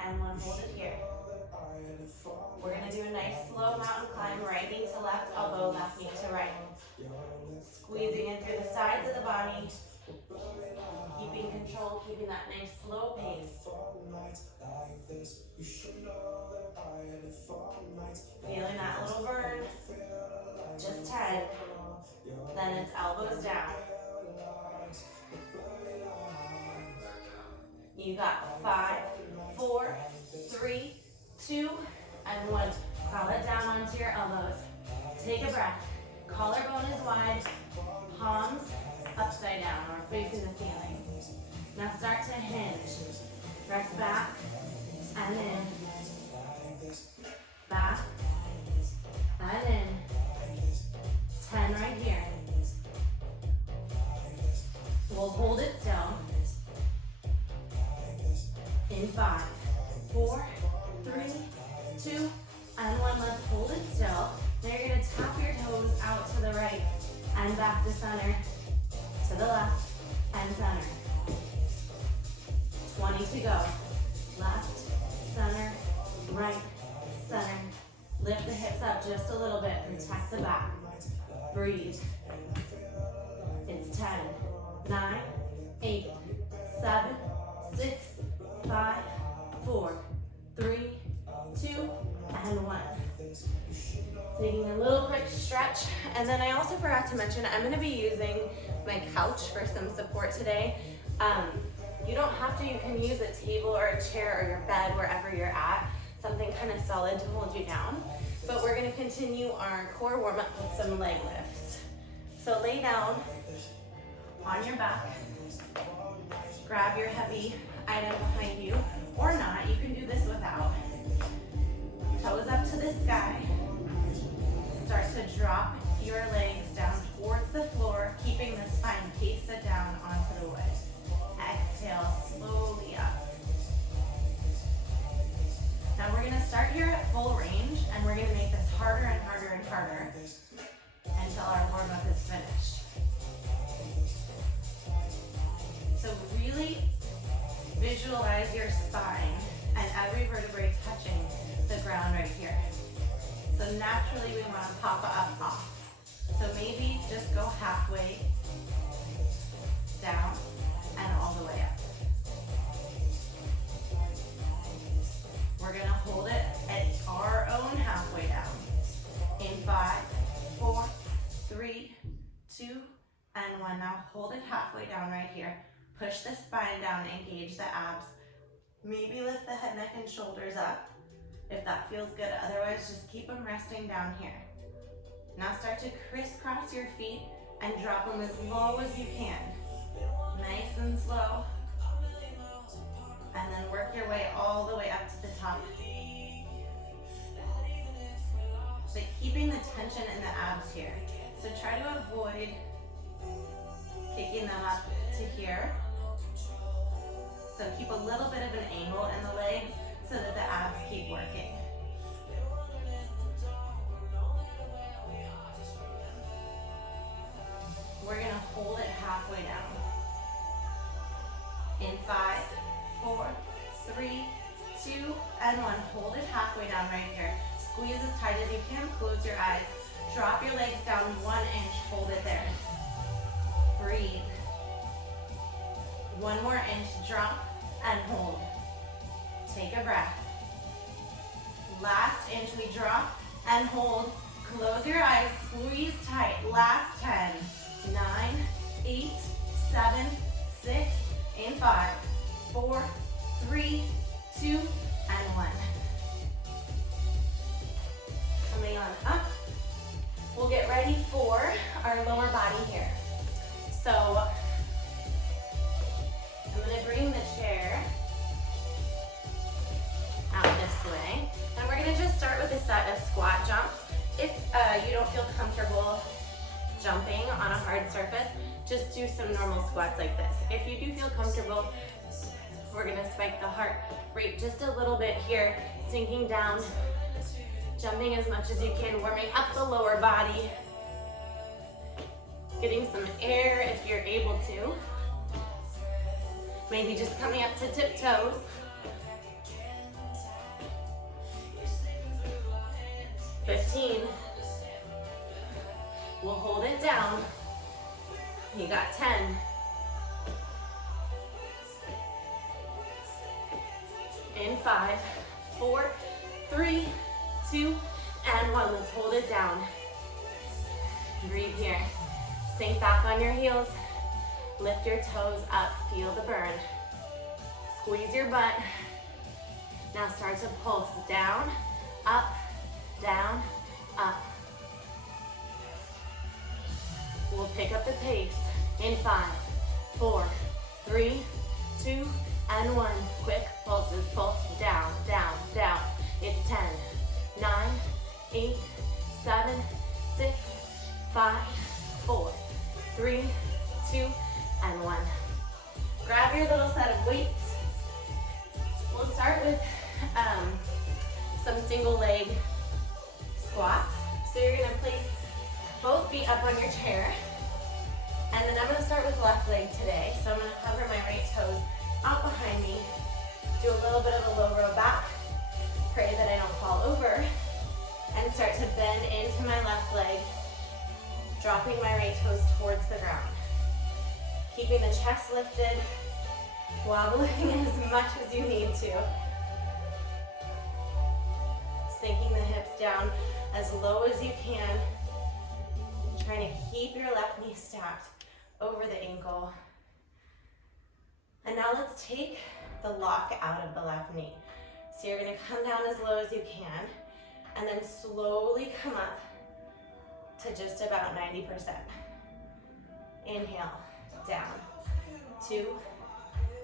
And one, hold it here. We're gonna do a nice slow mountain climb, right knee to left elbow, left knee to right. Squeezing in through the sides of the body, keeping control, keeping that nice slow pace. Feeling that little burn, just 10. Then it's elbows down. You got 5, 4, 3, 2, and 1. Crawl it down onto your elbows. Take a breath. Collarbone is wide, palms upside down or facing the ceiling. Now start to hinge. Rest back and in. Back and in. 10 right here. We'll hold it still. In 5, 4, 3, 2, and 1. Let's hold it still. Now you're going to tap your toes out to the right and back to center, to the left and center. 20 to go. Left, center, right, center. Lift the hips up just a little bit. Protect the back. Breathe. It's 10, 9, 8, 7, 6, 5, 4, 3, 2, and 1. Taking a little quick stretch. And then I also forgot to mention, I'm going to be using my couch for some support today. You don't have to, you can use a table or a chair or your bed wherever you're at, something kind of solid to hold you down. But we're going to continue our core warm up with some leg lifts. So lay down on your back, grab your heavy item behind you, or not, you can do this without. Toes up to the sky. Start to drop your legs down towards the floor, keeping the spine pasted down onto the wood. Exhale slowly up. Now we're gonna start here at full range, and we're gonna make this harder and harder and harder until our warm-up is finished. So really visualize your spine and every vertebrae touching the ground right here. So naturally we want to pop up off. So maybe just go halfway down and all the way up. We're going to hold it at our own halfway down. In 5, 4, 3, 2, and 1. Now hold it halfway halfway down right here. Push the spine down, engage the abs. Maybe lift the head, neck, and shoulders up if that feels good. Otherwise, just keep them resting down here. Now start to crisscross your feet and drop them as low as you can. Nice and slow. And then work your way all the way up to the top. So keeping the tension in the abs here. So try to avoid kicking them up to here. So keep a little bit of an angle in the legs so that the abs keep working. We're gonna hold it halfway down. In 5, 4, 3, 2, and 1. Hold it halfway down right here. Squeeze as tight as you can, close your eyes. Drop your legs down 1 inch, hold it there. Breathe. 1 more inch, drop and hold. Take a breath. Last inch, we drop and hold. Close your eyes, squeeze tight. last 10, 9, 8, 7, 6, and 5, 4, 3, 2, and 1. Coming on up. We'll get ready for our lower body here. So I'm going to bring the chair out this way. And we're going to just start with a set of squat jumps. If you don't feel comfortable jumping on a hard surface, just do some normal squats like this. If you do feel comfortable, we're going to spike the heart rate just a little bit here, sinking down, jumping as much as you can, warming up the lower body, getting some air if you're able to. Maybe just coming up to tiptoes. $15. We'll hold it down. You got 10. In 5, 4, 3, 2, and 1. Let's hold it down. Breathe here. Sink back on your heels. Lift your toes up. Feel the burn. Squeeze your butt. Now start to pulse down, up, down, up. We'll pick up the pace in 5, 4, 3, 2, and 1. Quick pulses. Pulse down, down, down. It's 10, 9, 8, 7, 6, 5, 4, 3, 2, and 1. Grab your little set of weights. We'll start with some single leg squats. So you're gonna place both feet up on your chair. And then I'm gonna start with left leg today. So I'm gonna cover my right toes out behind me. Do a little bit of a low row back. Pray that I don't fall over. And start to bend into my left leg, dropping my right toes towards the ground. Keeping the chest lifted, wobbling as much as you need to. Sinking the hips down as low as you can. Trying to keep your left knee stacked over the ankle. And now let's take the lock out of the left knee. So you're gonna come down as low as you can, and then slowly come up to just about 90%. Inhale, down, 2,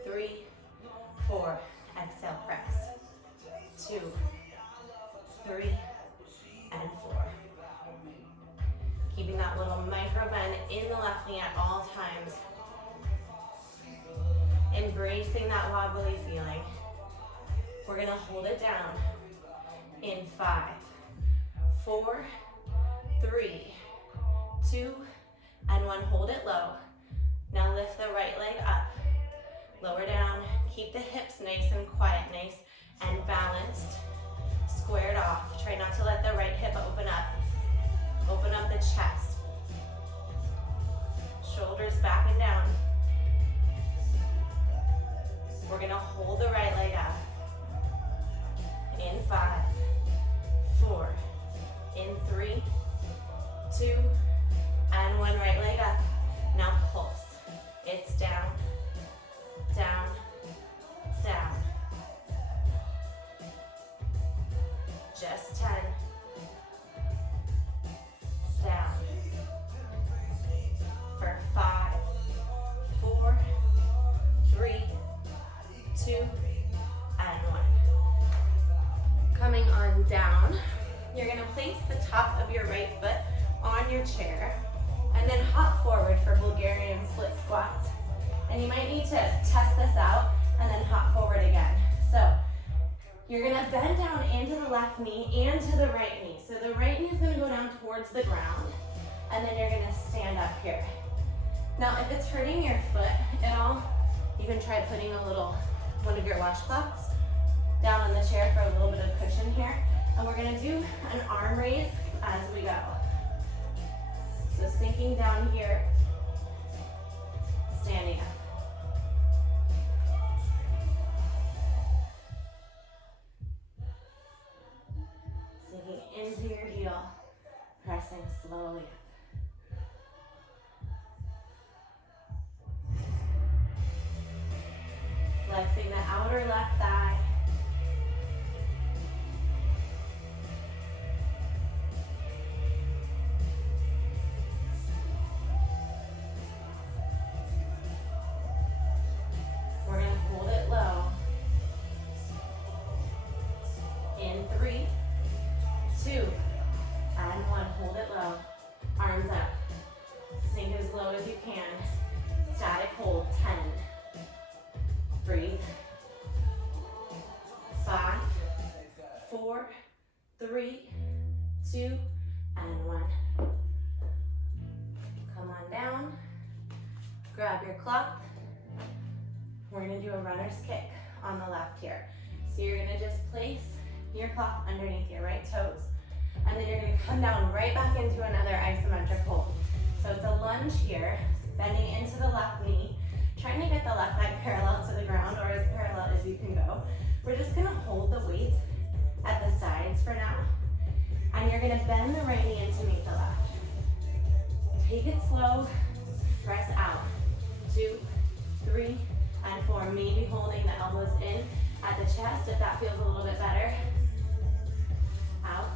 3, 4, exhale, press, 2, 3, and 4. Keeping that little micro bend in the left knee at all times. Embracing that wobbly feeling. We're gonna hold it down in 5, 4, 3, 2, and 1. Hold it low. Now lift the right leg up. Lower down. Keep the hips nice and quiet, nice and balanced. Squared off. Try not to let the right hip open up. Open up the chest. Shoulders back and down. We're gonna hold the right leg up. In 5, 4, in 3, 2, and 1. Right leg up. Now pulse. It's You're gonna place the top of your right foot on your chair and then hop forward for Bulgarian split squats. And you might need to test this out and then hop forward again. So you're gonna bend down into the left knee and to the right knee. So the right knee is gonna go down towards the ground, and then you're gonna stand up here. Now, if it's hurting your foot at all, you can try putting one of your washcloths down on the chair for a little bit of cushion here. And we're gonna do an arm raise as we go. So sinking down here, standing up. Sinking into your heel, pressing slowly up. Flexing the outer left thigh. We're going to hold it low. In 3, 2, and 1. Hold it low. Arms up. Sink as low as you can. Static hold. 10. Breathe. 5, 4, 3, 2, and 1. Come on down. Grab your cloth. We're gonna do a runner's kick on the left here. So you're gonna just place your cloth underneath your right toes. And then you're gonna come down right back into another isometric hold. So it's a lunge here, bending into the left knee, trying to get the left leg parallel to the ground or as parallel as you can go. We're just gonna hold the weight at the sides for now. And you're gonna bend the right knee in to meet the left. Take it slow, press out. 2, 3, and 4. Maybe holding the elbows in at the chest if that feels a little bit better. Out.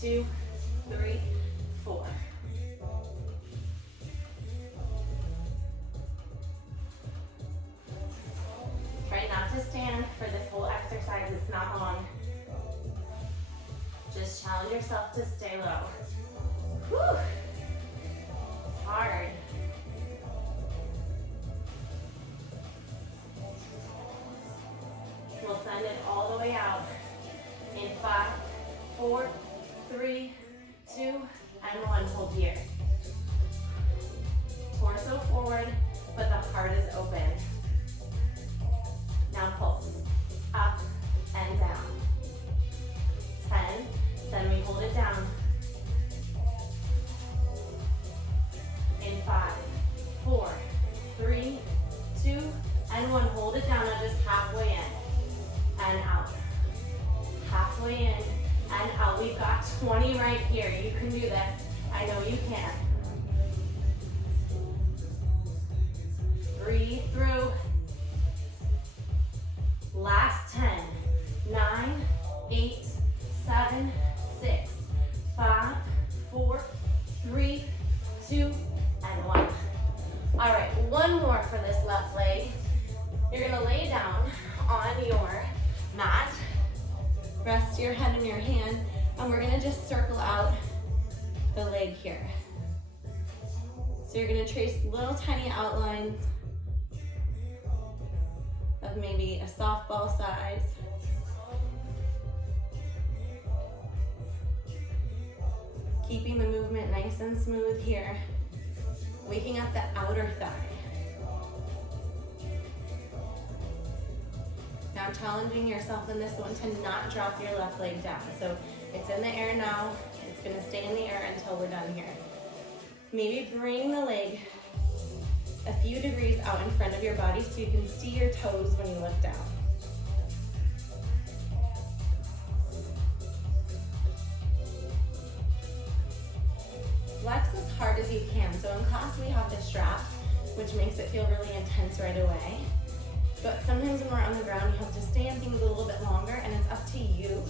2, 3, 4. Try not to stand for this whole exercise. It's not long. Just challenge yourself to stay low. Whew. It's hard. We'll send it all the way out. In 5, 4, 3, 2, and 1. Hold here. Torso forward, but the heart is open. Now pulse. Up and down. 10. Then we hold it down. In 5, 4, 3, 2, and 1. Hold it down. Now just halfway in and out. Halfway in and out. We've got 20 right here. You can do this. I know you can. Breathe through. Last 10. 9, 8, 7, 6, 5, 4, 3, 2, and 1. All right, one more for this left leg. You're gonna lay down on your mat. Rest your head in your hand, and we're gonna just circle out the leg here. So you're gonna trace little tiny outlines of maybe a softball size. Keeping the movement nice and smooth here. Waking up the outer thigh. Now challenging yourself in this one to not drop your left leg down. So it's in the air now. It's gonna stay in the air until we're done here. Maybe bring the leg a few degrees out in front of your body so you can see your toes when you look down. Flex as hard as you can. So in class we have the straps, which makes it feel really intense right away. But sometimes when we're on the ground, you have to stay in things a little bit longer, and it's up to you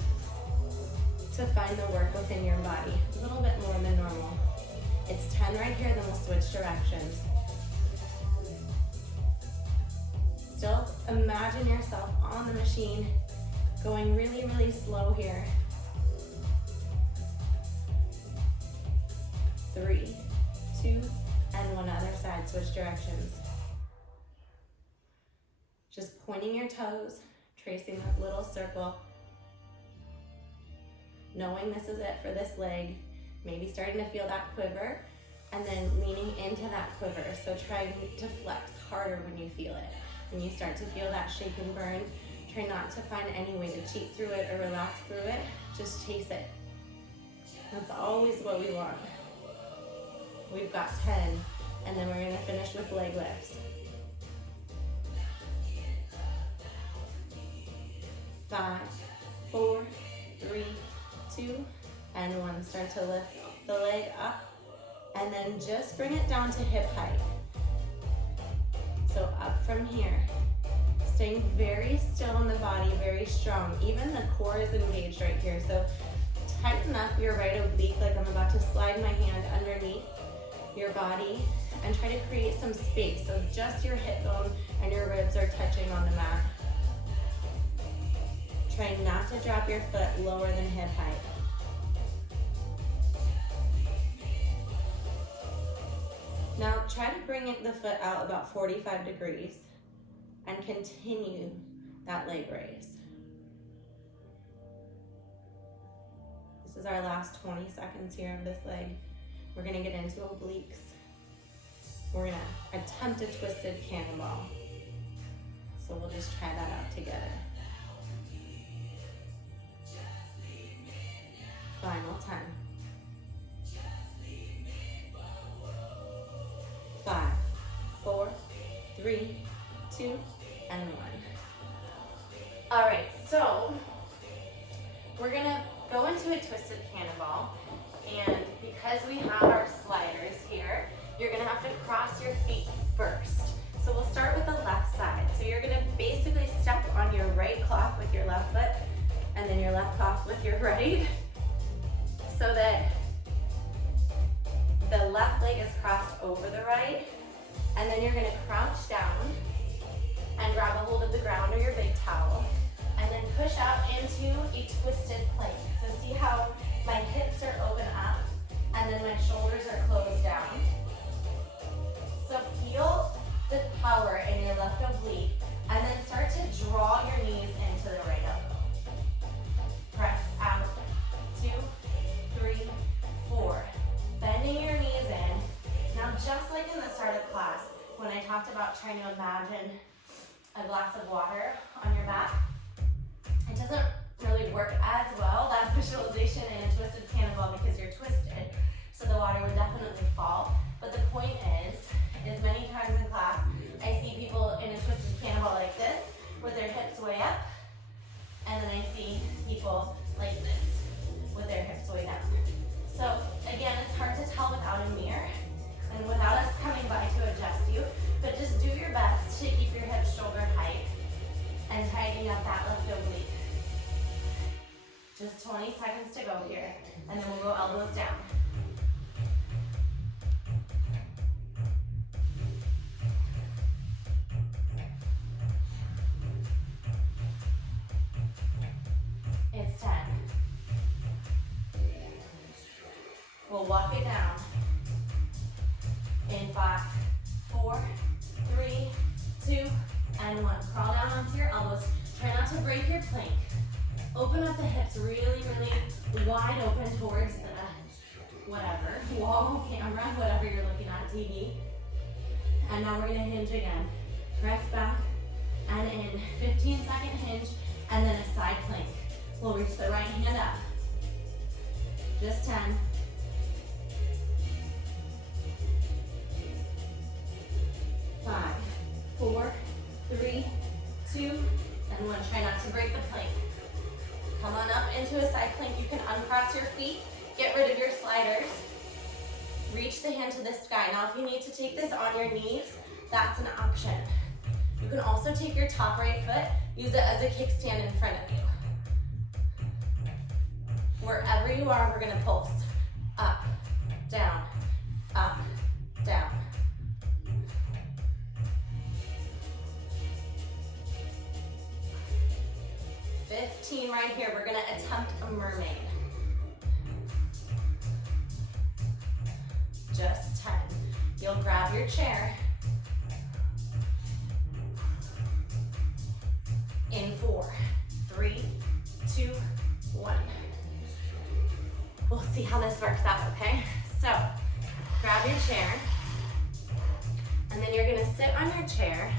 to find the work within your body, a little bit more than normal. It's 10 right here, then we'll switch directions. Still imagine yourself on the machine, going really, really slow here. 3, 2, and 1. Other side, switch directions. Just pointing your toes, tracing that little circle, knowing this is it for this leg, maybe starting to feel that quiver, and then leaning into that quiver. So try to flex harder when you feel it. When you start to feel that shake and burn, try not to find any way to cheat through it or relax through it, just chase it. That's always what we want. We've got 10, and then we're gonna finish with leg lifts. 5, 4, 3, 2, and 1. Start to lift the leg up, and then just bring it down to hip height. So up from here, staying very still in the body, very strong. Even the core is engaged right here. So tighten up your right oblique like I'm about to slide my hand underneath your body and try to create some space. So just your hip bone and your ribs are touching on the mat. Try not to drop your foot lower than hip height. Now try to bring the foot out about 45 degrees and continue that leg raise. This is our last 20 seconds here of this leg. We're gonna get into obliques. We're gonna attempt a twisted cannonball. So we'll just try that out together. Final 10. 5, 4, 3, 2, and 1. All right, so we're gonna go into a twisted cannonball, and because we have our sliders here, you're gonna have to cross your feet first. So we'll start with the left side. So you're gonna basically step on your right cloth with your left foot, and then your left cloth with your right, so that the left leg is crossed over the right, and then you're gonna crouch down and grab a hold of the ground or your big towel, and then push out into a twisted plank. So see how my hips are open up, and then my shoulders are closed down. So feel the power in your left oblique, and then start to draw your knees into the right elbow. Press out, 2, 3, 4. Bending your knees in. Now, just like in the start of class, when I talked about trying to imagine a glass of water on your back, it doesn't really work as well, that visualization in a twisted cannonball, because you're twisted, so the water would definitely fall. But the point is many times in class, I see people in a twisted cannonball like this, with their hips way up, and then I see people like this, with their hips way down. So again, it's hard to tell without a mirror and without us coming by to adjust you, but just do your best to keep your hips shoulder height and tighten up that left oblique. Just 20 seconds to go here, and then we'll go elbows down. It's 10. We'll walk it down in 5, 4, 3, 2, and 1. Crawl down onto your elbows. Try not to break your plank. Open up the hips really, really wide open towards the whatever, wall, camera, whatever you're looking at, TV. And now we're gonna hinge again. Press back and in. 15-second hinge, and then a side plank. We'll reach the right hand up. Just 10. 5, 4, 3, 2, and 1. Try not to break the plank. Come on up into a side plank. You can uncross your feet, get rid of your sliders, reach the hand to the sky. Now, if you need to take this on your knees, that's an option. You can also take your top right foot, use it as a kickstand in front of you. Wherever you are, we're gonna pulse. Up, down, up, down. $15 right here. We're gonna attempt a mermaid. just 10. You'll grab your chair. In 4, 3, 2, 1. We'll see how this works out, okay? So, grab your chair, and then you're gonna sit on your chair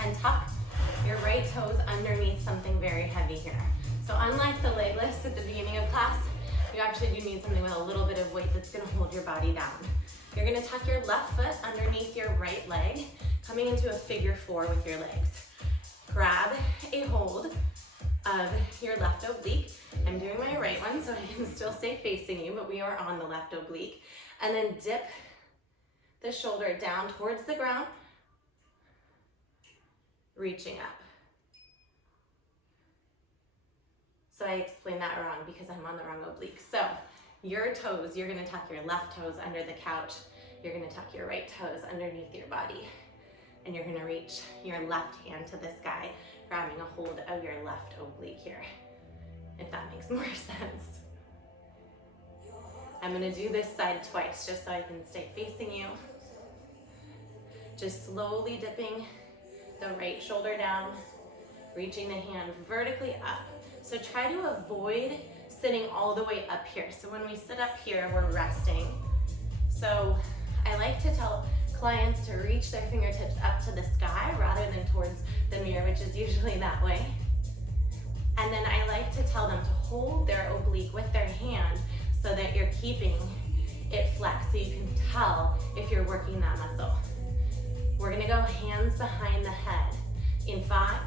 and tuck your right toes underneath something very heavy here. So unlike the leg lifts at the beginning of class, you actually do need something with a little bit of weight that's gonna hold your body down. You're gonna tuck your left foot underneath your right leg, coming into a figure 4 with your legs. Grab a hold of your left oblique. I'm doing my right one so I can still stay facing you, but we are on the left oblique. And then dip the shoulder down towards the ground, reaching up. So I explained that wrong because I'm on the wrong oblique. So your toes, you're gonna tuck your left toes under the couch. You're gonna tuck your right toes underneath your body. And you're gonna reach your left hand to the sky, grabbing a hold of your left oblique here, if that makes more sense. I'm gonna do this side twice just so I can stay facing you. Just slowly dipping the right shoulder down, reaching the hand vertically up. So try to avoid sitting all the way up here. So when we sit up here, we're resting. So I like to tell clients to reach their fingertips up to the sky rather than towards the mirror, which is usually that way. And then I like to tell them to hold their oblique with their hand so that you're keeping it flexed so you can tell if you're working that muscle. We're gonna go hands behind the head in 5,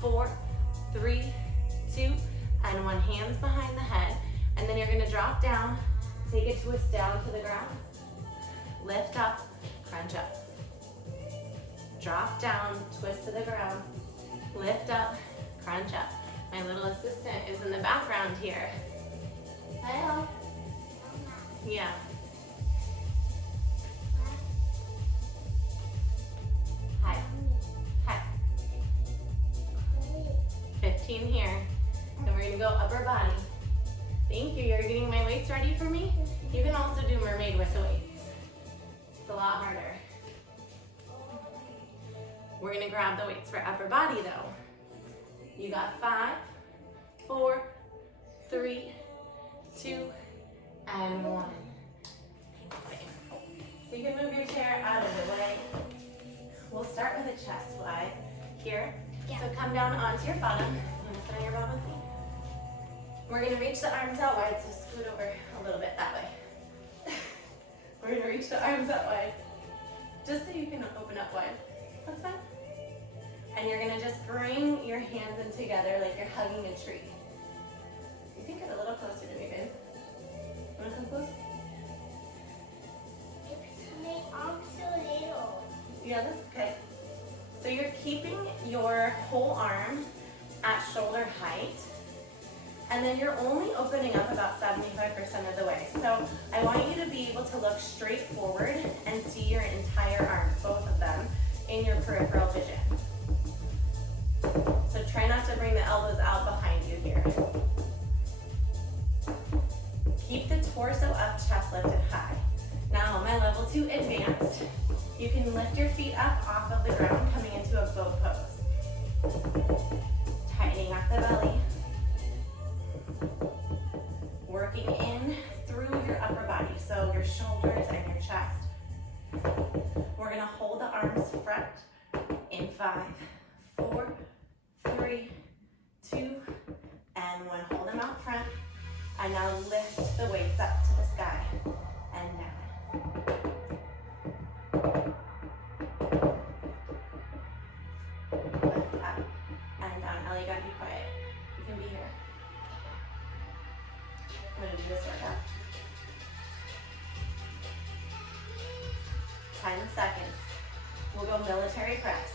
4, 3, 2, and 1. Hands behind the head. And then you're gonna drop down, take a twist down to the ground, lift up, crunch up. Drop down, twist to the ground, lift up, crunch up. My little assistant is in the background here. Hello. Yeah. Hi. Hi. 15 here. Then we're gonna go upper body. Thank you. You're getting my weights ready for me? You can also do mermaid with the weights. It's a lot harder. We're gonna grab the weights for upper body though. You got 5, 4, 3, 2, and 1. So you can move your chair out of the way. We'll start with a chest fly here. Yeah. So come down onto your bottom. I'm gonna sit on your bottom with me. We're gonna reach the arms out wide, so scoot over a little bit that way. We're gonna reach the arms out wide, just so you can open up wide. That's fine. And you're gonna just bring your hands in together like you're hugging a tree. You can get a little closer to me, babe. Wanna come close? My arm's so little. Yeah, that's okay. So you're keeping your whole arm at shoulder height, and then you're only opening up about 75% of the way. So I want you to be able to look straight forward and see your entire arm, both of them, in your peripheral vision. So try not to bring the elbows out behind you here. Keep the torso up, chest lifted high. Now my level 2 advanced. You can lift your feet up off of the ground, coming into a boat pose. Tightening up the belly. Working in through your upper body, so your shoulders and your chest. We're gonna hold the arms front in 5, 4, 3, 2, and 1. Hold them out front. And now lift the weights up to the sky and down. Lift up and down. Ellie, you gotta be quiet. You can be here. I'm gonna do this workout. 10 seconds. We'll go military press.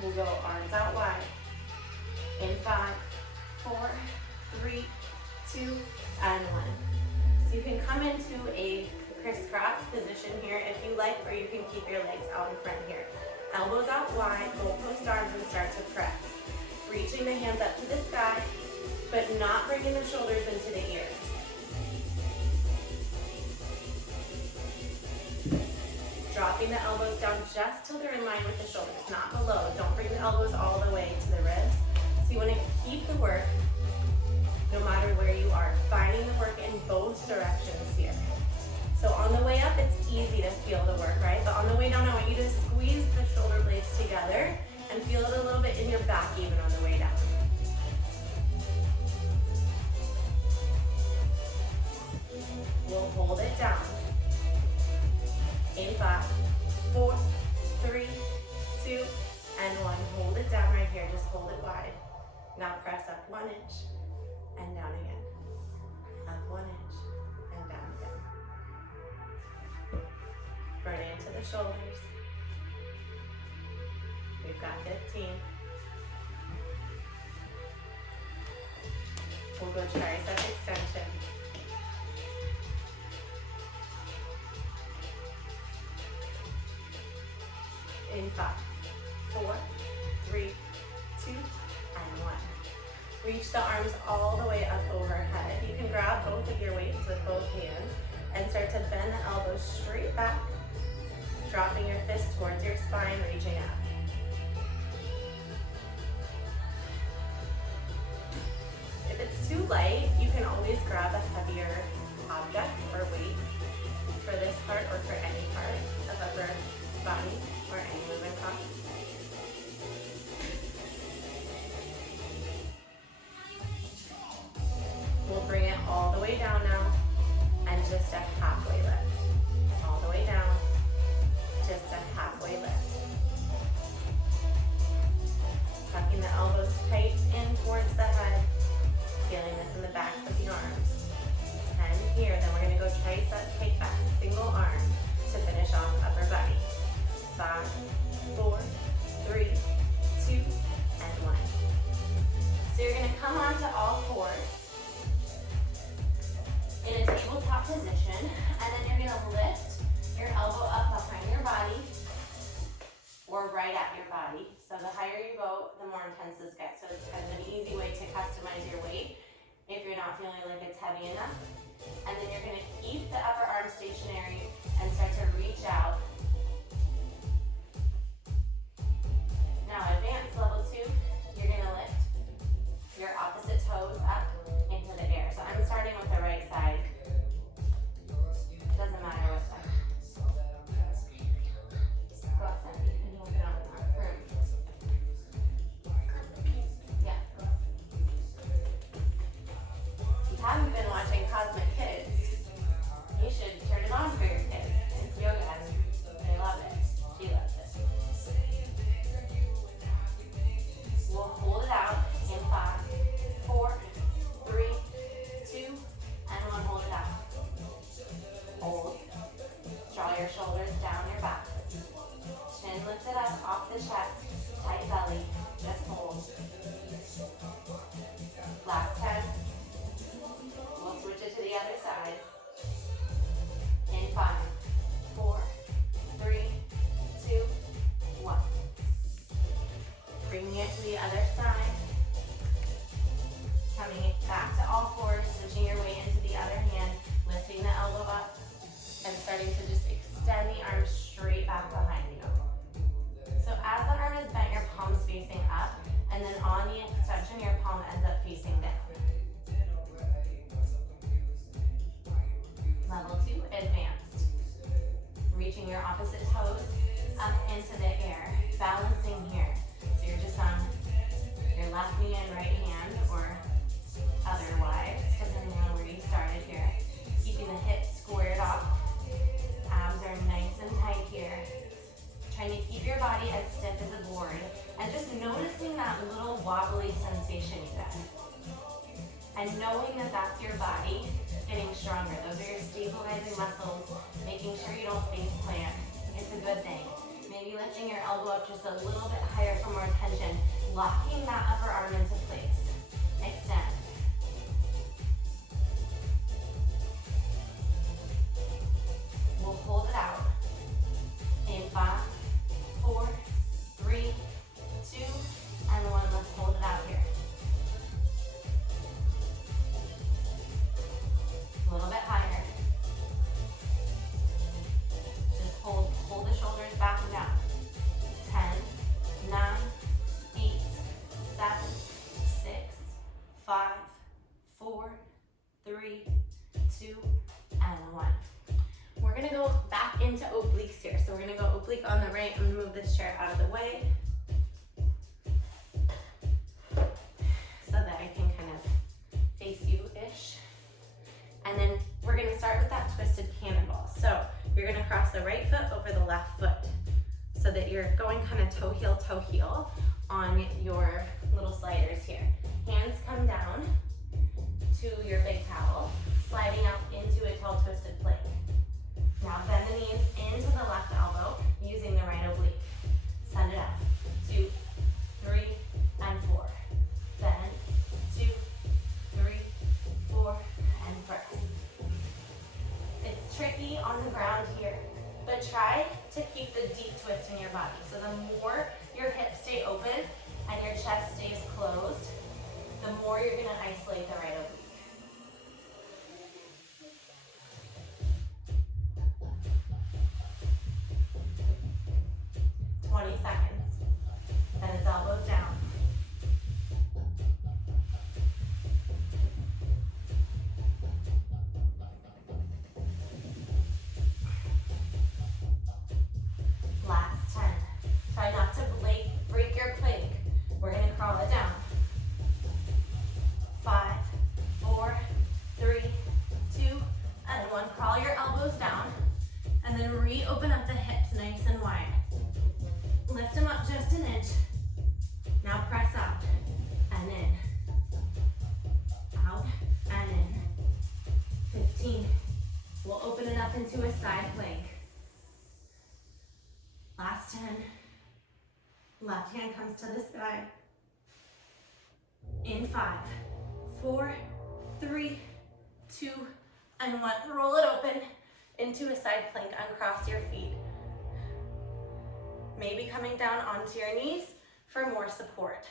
We'll go arms out wide. In 5, 4, 3, 2, and 1. So you can come into a crisscross position here if you like, or you can keep your legs out in front here. Elbows out wide, goalpost arms, and start to press. Reaching the hands up to the sky, but not bringing the shoulders into the ears. down just till they're in line with the shoulders, not below. Don't bring the elbows all the way to the ribs. So you want to keep the work no matter where you are, finding the work in both directions here. So on the way up, it's easy to feel the work, right? But on the way down, I want you to squeeze the shoulder blades together and feel it a little bit in your back even on the way down. We'll hold it down. In 5, 4, 3, 2, and 1. Hold it down right here. Just hold it wide. Now press up 1 inch and down again. Up 1 inch and down again. Burn into the shoulders. We've got 15. We'll go tricep extension. In 5, 4, 3, 2, and 1. Reach the arms all the way up overhead. You can grab both of your weights with both hands and start to bend the elbows straight back, dropping your fist towards your spine, reaching up. If it's too light, you can always grab a heavier object or weight for this part or for any part of upper body or any movement part. We'll bring it all the way down now and just a halfway lift. All the way down, just a halfway lift. Tucking the elbows tight in towards the head, feeling this in the backs of the arms. 10 here, then we're gonna go tricep take back, single arm to finish off upper body. 5, 4, 3, 2, and 1. So you're gonna come onto all fours in a tabletop position, and then you're gonna lift your elbow up behind your body or right at your body. So the higher you go, the more intense this gets. So it's kind of an easy way to customize your weight if you're not feeling like it's heavy enough. And then you're gonna keep the upper arm stationary and start to reach out. Now advanced level 2, you're gonna lift your opposite toes up into the air. So I'm starting with the right side. Doesn't matter what side. Go up, Sandy, and you want it on the room. Yeah. If you haven't been watching Cosmic Kids, you should turn it on for your kids. It's yoga and they love it. She loves it. We'll hold it out in 5, 4, 3, 2, and 1. Hold it out. Hold. Draw your shoulders down your back. Chin lifted up off the chest. Tight belly. Just hold. Last 10. We'll switch it to the other side. In 5, 4, 3, 2, 1. Bringing it to the other side. Coming back to all fours, switching your weight into the other hand, lifting the elbow up, and starting to just extend the arm straight back behind you. So as the arm is bent, your palm's facing up, and then on the extension, your palm ends up facing down. Level 2, advanced. Reaching your opposite toes up into the air, balancing here. So you're just on your left knee and right hand, or otherwise, depending on where you started here. Keeping the hips squared off. Abs are nice and tight here. Trying to keep your body as stiff as a board, and just noticing that little wobbly sensation you get. And knowing that that's your body getting stronger. Those are your stabilizing muscles, making sure you don't face plant. It's a good thing. Maybe lifting your elbow up just a little bit higher for more tension, locking that upper arm into place. Extend. We'll hold it out. In 5, 4, 3, 2, and 1. Let's hold it out here. A little bit higher. Just hold the shoulders back and down. chair out of the way so that I can kind of face you-ish. And then we're gonna start with that twisted cannonball. So you're gonna cross the right foot over the left foot so that you're going kind of toe heel on your little sliders here. Hands come down to your big towel, sliding out into a tall twisted plank. Now bend the knees into the left elbow using the right oblique. Send it up. 2, 3, and 4. Bend, 2, 3, 4, and press. It's tricky on the ground here, but try to keep the deep twist in your body. So the more your hips stay open and your chest stays closed, the more you're gonna isolate the right oblique. 20 seconds. Then it's elbows down. Last 10. Try not to break your plank. We're gonna crawl it down. 5, 4, 3, 2, and 1. Crawl your elbows down, and then reopen up the hips nice and wide. Lift them up just an inch. Now press out and in. Out and in. 15. We'll open it up into a side plank. Last 10. Left hand comes to the sky. In 5, 4, 3, 2, and 1. Roll it open into a side plank. Uncross your feet. Maybe coming down onto your knees for more support.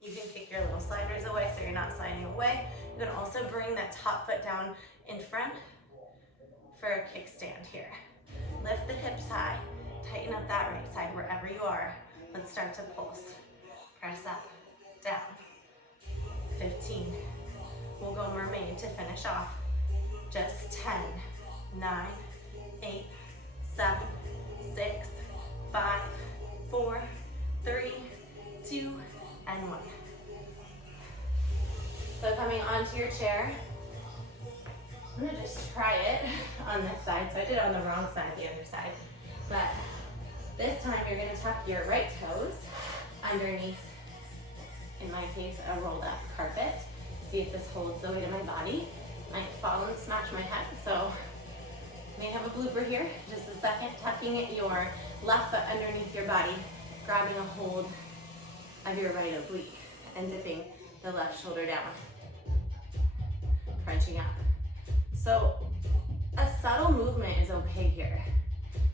You can kick your little sliders away so you're not sliding away. You can also bring that top foot down in front for a kickstand here. Lift the hips high, tighten up that right side wherever you are. Let's start to pulse. Press up, down. 15. We'll go mermaid to finish off. Just 10, 9, 8, 7, 6, 5, 4, 3, 2, and 1. So coming onto your chair, I'm gonna just try it on this side. So I did it on the wrong side, the other side. But this time you're gonna tuck your right toes underneath, in my case, a rolled up carpet. See if this holds the weight of my body. I might fall and smash my head, so may have a blooper here. Just a second, tucking your left foot underneath your body, grabbing a hold of your right oblique and dipping the left shoulder down, crunching up. So a subtle movement is okay here.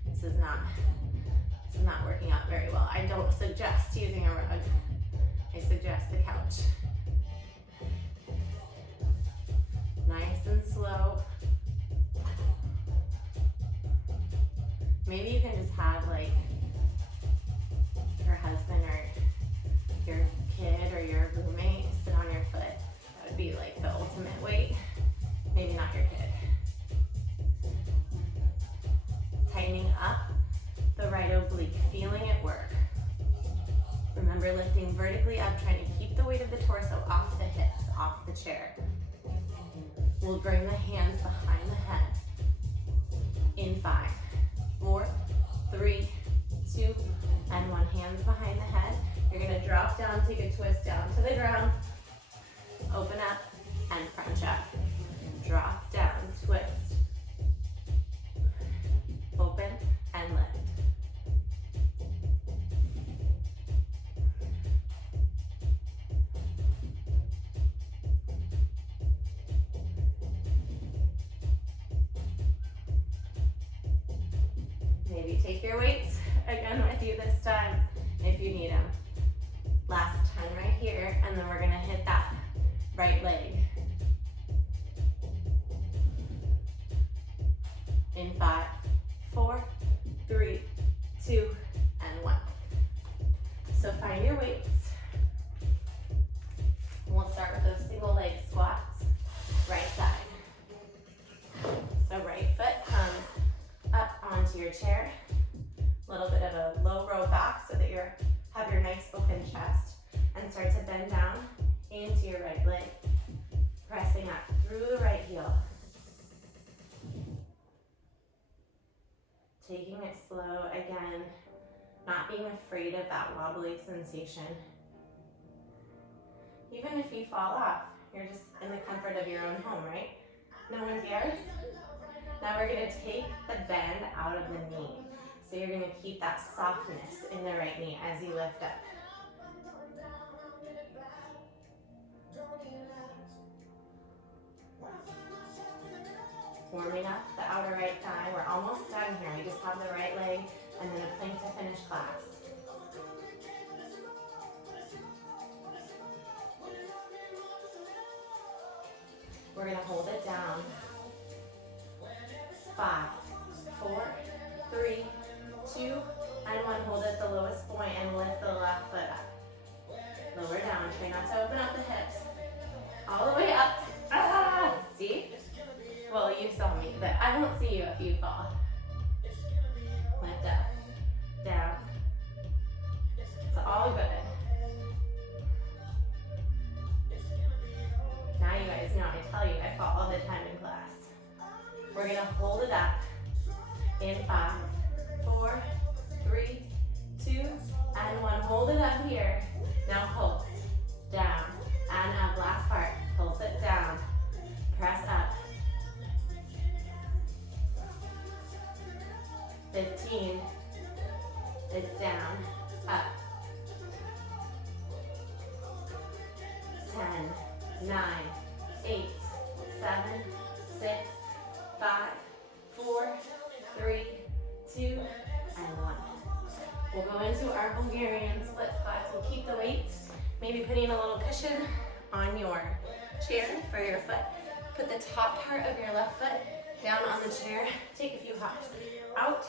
This is not working out very well. I don't suggest using a rug. I suggest the couch. Nice and slow. Maybe you can just have like your husband or your kid or your roommate sit on your foot. That would be like the ultimate weight. Maybe not your kid. Tightening up the right oblique, feeling it work. Remember lifting vertically up, trying to keep the weight of the torso off the hips, off the chair. We'll bring the hands behind the head. In 5, 4, 3, 2, and 1. Hands behind the head. You're gonna drop down, take a twist down to the ground. Open up and crunch up. Drop down, twist. Open and lift. Maybe take your weights again with you this time if you need them. Last 10 right here, and then we're gonna hit that right leg. In 5, 4, 3, 2, and 1. So find your weights. We'll start with those single leg squats, right side. So right foot comes up onto your chair. A little bit of a low Not being afraid of that wobbly sensation. Even if you fall off, you're just in the comfort of your own home, right? No one cares. Now we're gonna take the bend out of the knee. So you're gonna keep that softness in the right knee as you lift up. Warming up the outer right thigh. We're almost done here. We just have the right leg and then a plank to finish class. We're gonna hold it down. 5, 4, 3, 2, and 1. Hold at the lowest point and lift the left foot up. Lower down. Try not to open up the hips. All the way up. Ah! See? Well, you saw me, but I won't see you if you fall. Lift up. Down. It's all good. Now you guys know, I tell you, I fall all the time in class. We're gonna hold it up in 5, 4, 3, 2, and 1. Hold it up here. Now pulse, down, and up. Last part, pulse it down, press up. 15, it's down, up. 10, 9, 8, 7, 6, 5, 4, 3, 2, and 1. We'll go into our Bulgarian split squats. We'll keep the weights, maybe putting a little cushion on your chair for your foot. Put the top part of your left foot down on the chair. Take a few hops out.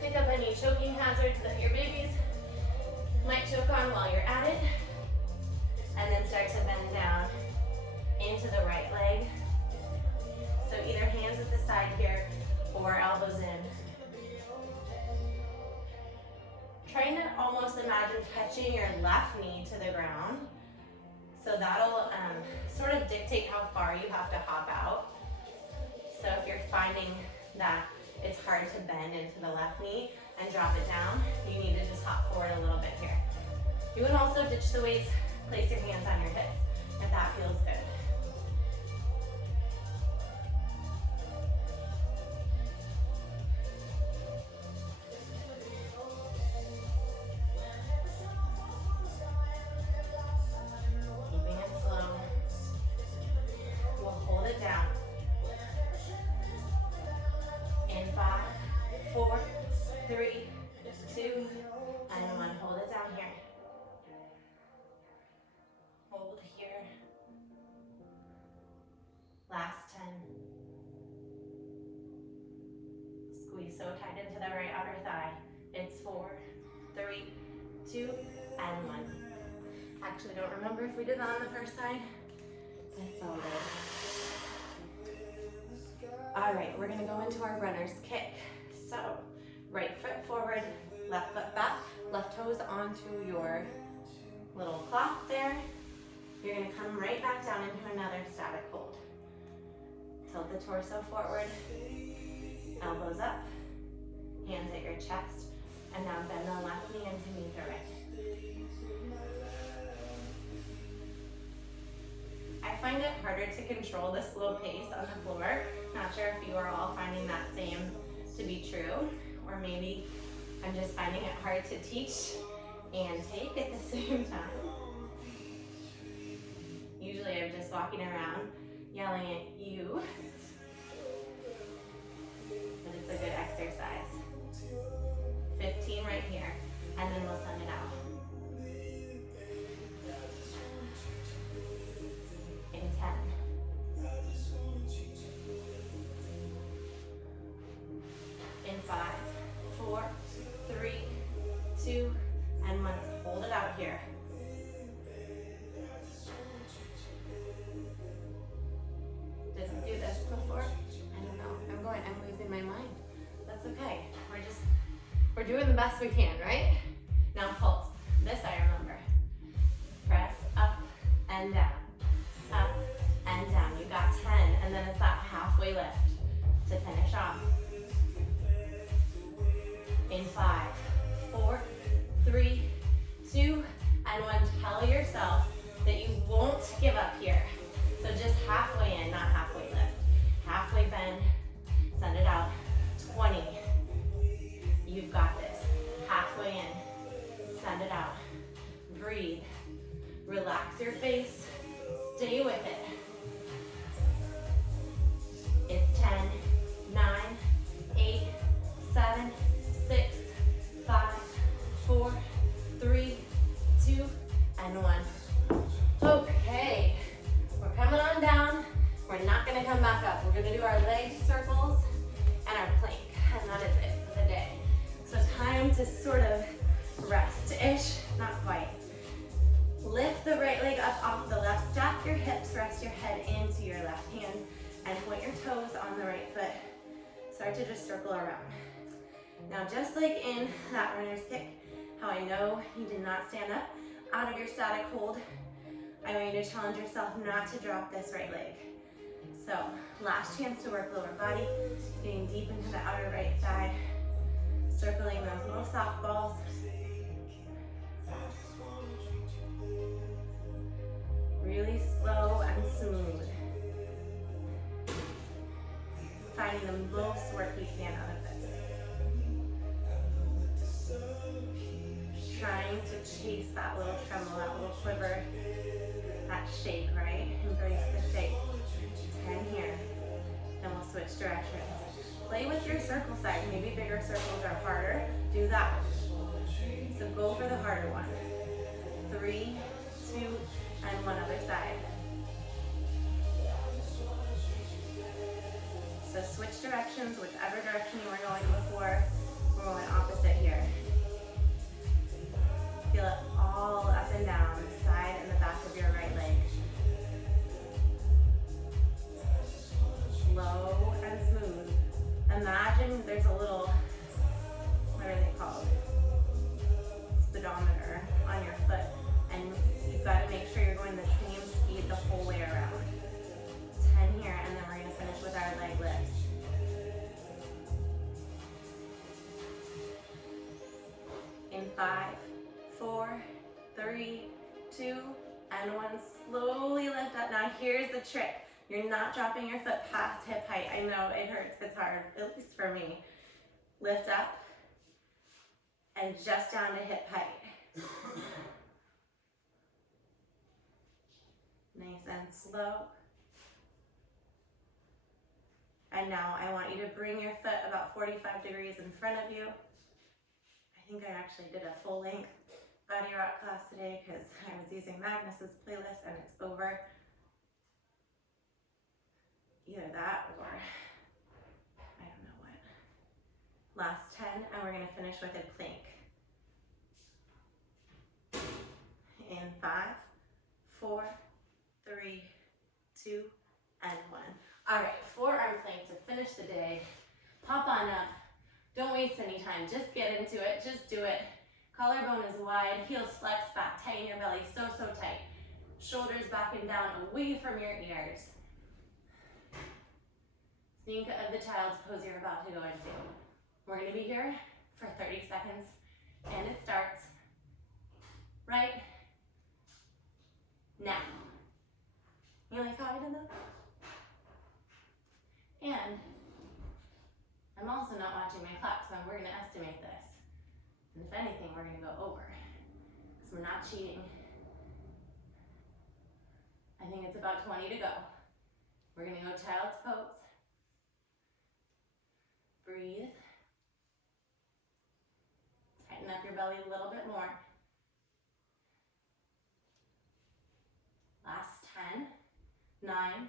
Pick up any choking hazards that your babies might choke on while you're at it. And then start to bend down into the right leg. So either hands at the side here or elbows in. Trying to almost imagine touching your left knee to the ground. So that'll sort of dictate how far you have to hop out. So if you're finding that it's hard to bend into the left knee and drop it down, you need to just hop forward a little bit here. You can also ditch the weights, place your hands on your hips if that feels good. Keeping it slow. We'll hold it down. In 5, 4, 3, 2, and 1. Hold it down here. Hold here. Last 10. Squeeze so tight into the right outer thigh. It's 4, 3, 2, and 1. Actually, don't remember if we did that on the first side. It's all good. All right, we're gonna go into our runner's kick. So, right foot forward, left foot back, left toes onto your little cloth there. You're gonna come right back down into another static hold. Tilt the torso forward, elbows up, hands at your chest, and now bend the left knee into meet the right. I find it harder to control the slow pace on the floor. Not sure if you are all finding that same to be true, or maybe I'm just finding it hard to teach and take at the same time. Usually I'm just walking around yelling at you, but it's a good exercise. 15 right here, and then we'll send it out. In 10. In 5, 4, 3, 2, and 1. Hold it out here. Didn't do this before. I don't know. I'm losing my mind. That's okay. We're doing the best we can, right? Now pulse. This I remember. Press up and down. Up and down. You got 10, and then it's that halfway lift to finish off. In 5, 4, breathe. Relax your face, stay with it. It's 10, 9, 8, 7, 6, 5, 4, 3, 2, and 1. Okay, we're coming on down. We're not gonna come back up. We're gonna do our leg circles and our plank, and that is it for the day. So time to sort of rest-ish, not quite. Lift the right leg up off the left, stack your hips, rest your head into your left hand, and point your toes on the right foot. Start to just circle around. Now, just like in that runner's kick, how I know you did not stand up out of your static hold, I want you to challenge yourself not to drop this right leg. So, last chance to work lower body, getting deep into the outer right side, circling those little softballs. Really slow and smooth. Finding the most work you can out of this. Trying to chase that little tremble, that little quiver, that shake, right? Embrace the shake. 10 here. Then we'll switch directions. Play with your circle size. Maybe bigger circles are harder. Do that. So go for the harder one. 3, 2, and one other side. So switch directions, whichever direction you were going before. We're going opposite here. Feel it all up and down, the side and the back of your right leg. Slow and smooth. Imagine there's a little, what are they called? Speedometer on your foot. And you've got to make sure you're going the same speed the whole way around. 10 here, and then we're going to finish with our leg lifts. In 5, 4, 3, 2, and 1. Slowly lift up. Now here's the trick. You're not dropping your foot past hip height. I know it hurts, it's hard, at least for me. Lift up and just down to hip height. Nice and slow. And now I want you to bring your foot about 45 degrees in front of you. I think I actually did a full length body rock class today because I was using Magnus's playlist and it's over. Either that or I don't know what. Last 10, and we're going to finish with a plank. In 5, 4, 3, 2, and 1. All right, forearm plank to finish the day. Pop on up. Don't waste any time. Just get into it. Just do it. Collarbone is wide. Heels flex back. Tighten your belly so, so tight. Shoulders back and down, away from your ears. Think of the child's pose you're about to go into. We're going to be here for 30 seconds, and it starts right now. You like how I did that? And I'm also not watching my clock, so we're going to estimate this. And if anything, we're going to go over, because we're not cheating. I think it's about 20 to go. We're going to go child's pose. Breathe. Tighten up your belly a little bit more. Last 10, 9,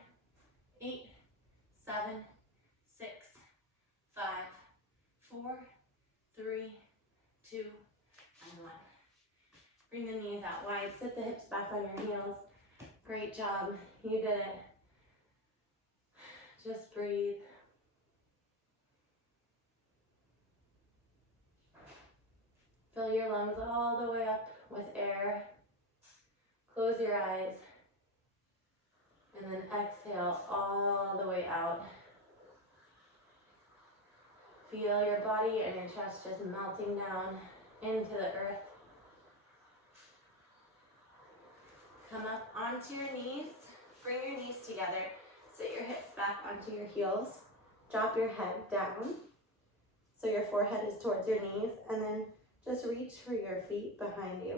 8, 7, 6, 5, 4, 3, 2, and 1. Bring the knees out wide. Sit the hips back on your heels. Great job. You did it. Just breathe. Fill your lungs all the way up with air. Close your eyes. And then exhale all the way out. Feel your body and your chest just melting down into the earth. Come up onto your knees. Bring your knees together. Sit your hips back onto your heels. Drop your head down so your forehead is towards your knees, and then just reach for your feet behind you.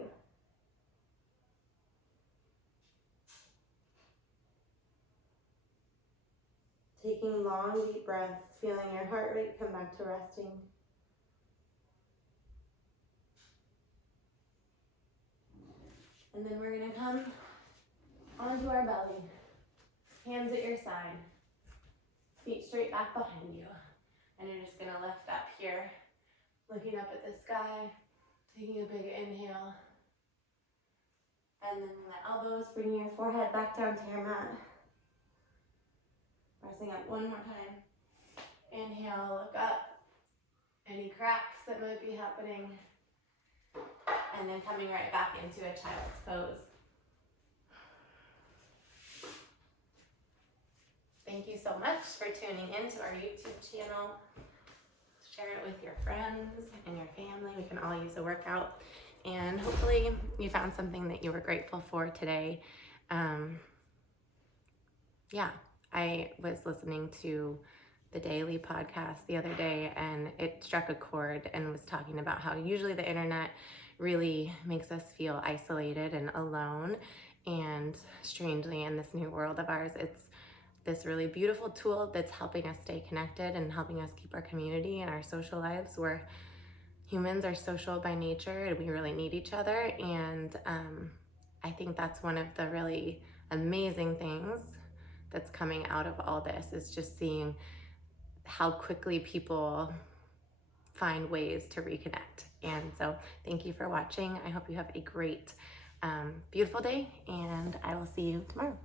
Taking long, deep breaths, feeling your heart rate come back to resting. And then we're gonna come onto our belly. Hands at your side. Feet straight back behind you. And you're just gonna lift up here, looking up at the sky, taking a big inhale. And then the elbows, bringing your forehead back down to your mat. Pressing up one more time. Inhale, look up. Any cracks that might be happening. And then coming right back into a child's pose. Thank you so much for tuning into our YouTube channel. Share it with your friends and your family. We can all use a workout. And hopefully you found something that you were grateful for today. I was listening to the Daily podcast the other day, and it struck a chord and was talking about how usually the internet really makes us feel isolated and alone. And strangely, in this new world of ours, it's this really beautiful tool that's helping us stay connected and helping us keep our community and our social lives. Where humans are social by nature and we really need each other. And I think that's one of the really amazing things that's coming out of all this, is just seeing how quickly people find ways to reconnect. And so thank you for watching. I hope you have a great, beautiful day, and I will see you tomorrow.